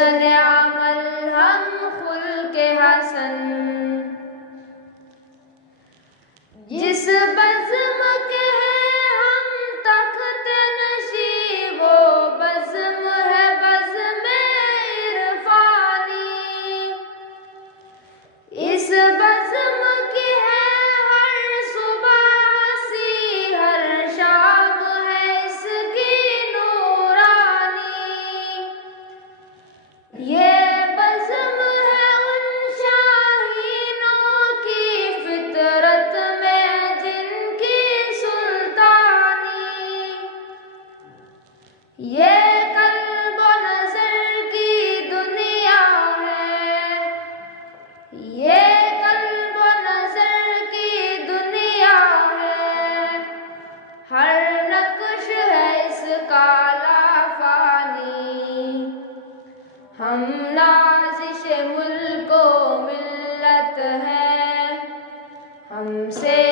حسن عمل ہم خلق حسن، جس بزم کے ہیں ہم تخت نشیں وہ بزم ہے بزم عرفانی، اس بزم کی ہے ہر صبح ہنسی، ہر شام ہے اس کی نورانی، یہ بزم ہے ان شاہینوں کی فطرت میں جن کی سلطانی، یہ قلب و نظر کی دنیا ہے، یہ قلب و نظر کی دنیا ہے، ہر نقش ہے اس کا لافانی، ہم نازش ملک و ملت ہیں، ہم سے